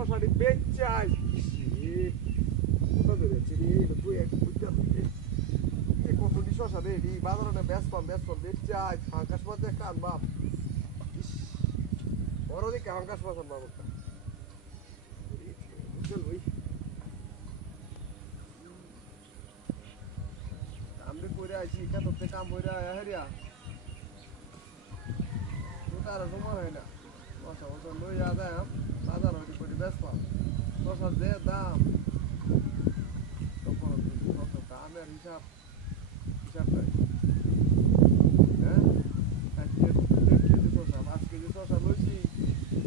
শশাটি বেচে আস কোথা ধরেছি রে তুই এক কতটি শশা রে বাজারে বেশ পাম বেচে আস হাঁকাশ মাছ একটা আনবাম বড় দিকে হাঁকাশ মাছ আনবাম একটা চল ওই আমি করে আছি কত কাম করে হারিয়া তারা জমা হয় না শশা বছর লই যা যায় বাজার হইতে করে বেশ পাম শশার যে দাম তখন দামের হিসাবটাই হ্যাঁ 1 কেজি শশা 5 কেজি শশা লইছি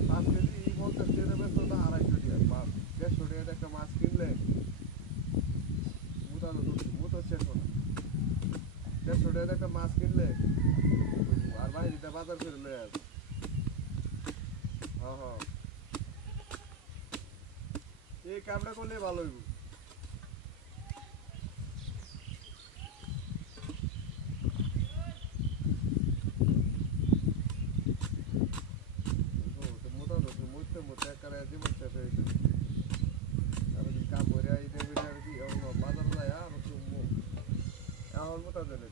5 কেজি 50 টাকা বেশ তো 250 টাকা 150 টাকা একটা মাছ কিনলে মুতো শেষ হলো 150 টাকা একটা মাছ কিনলে আর বাইরে বাজার করে লয়ে আসবে হ্যাঁ এই কামটা করলে ভালো হইব মোটা করে জীবন শেষ হয়ে গেছে আর কি কাম করে আইতে আর কি বাজার যায় আর এখন মোটা দিলে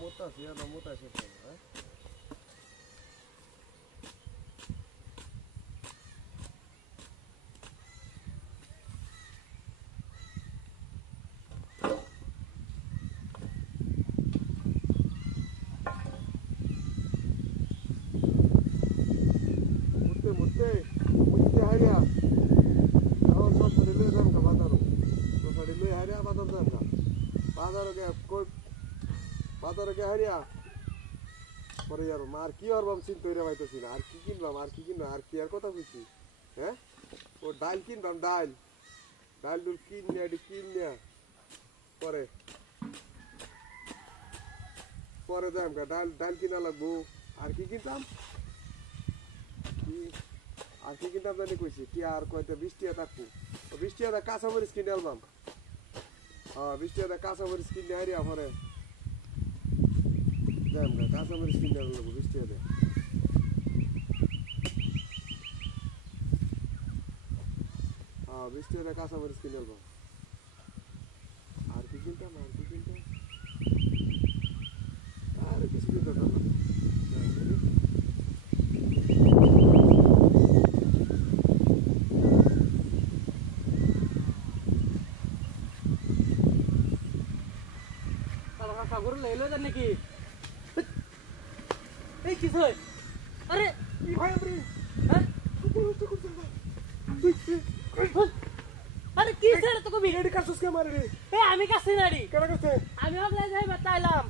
মোটা আছে না মোটা শেষ হবে হ্যাঁ মুতে হারিয়া এখন শশাটি লয়ে যাম বাজারও শশাটি লয়ে হারিয়া বাজার যাম না বাজারে গে হারিয়া পরে যাবো আর কি করবাম চিন্তা করে পাইতেছি না আর কি কিনবাম আর কি আর কথা বুঝছি হ্যাঁ ও ডাল কিনবাম ডাল ডুল কিনিয়া পরে যাম ডাল কিনা লাগবো আর কি কিনতাম জানি কইছি কি আর কয়টা 20 টাকা থাকবো 20 টাকা কাঁচামরিচ কিনে আলবাম 20 টাকা কাঁচামরিচ কিনে হারিয়া পরে যাম কাঁচামরিচ কিনে আনলাম 20 টাকা দিয়ে 20 টাকা কাঁচামরিচ কিনে আলবাম আর কি কিনতাম আর কিছু কিনতাম না সাগর লেলো জান নাকি এই কি হই আরে কি ভাই আপনি হ্যাঁ আরে কি ছেড়ে তোকে এডি কাসুস কে মারে রে এ আমি কাছে নাড়ি কেন কাছে আমি ভাবলাম যাই বাতাইলাম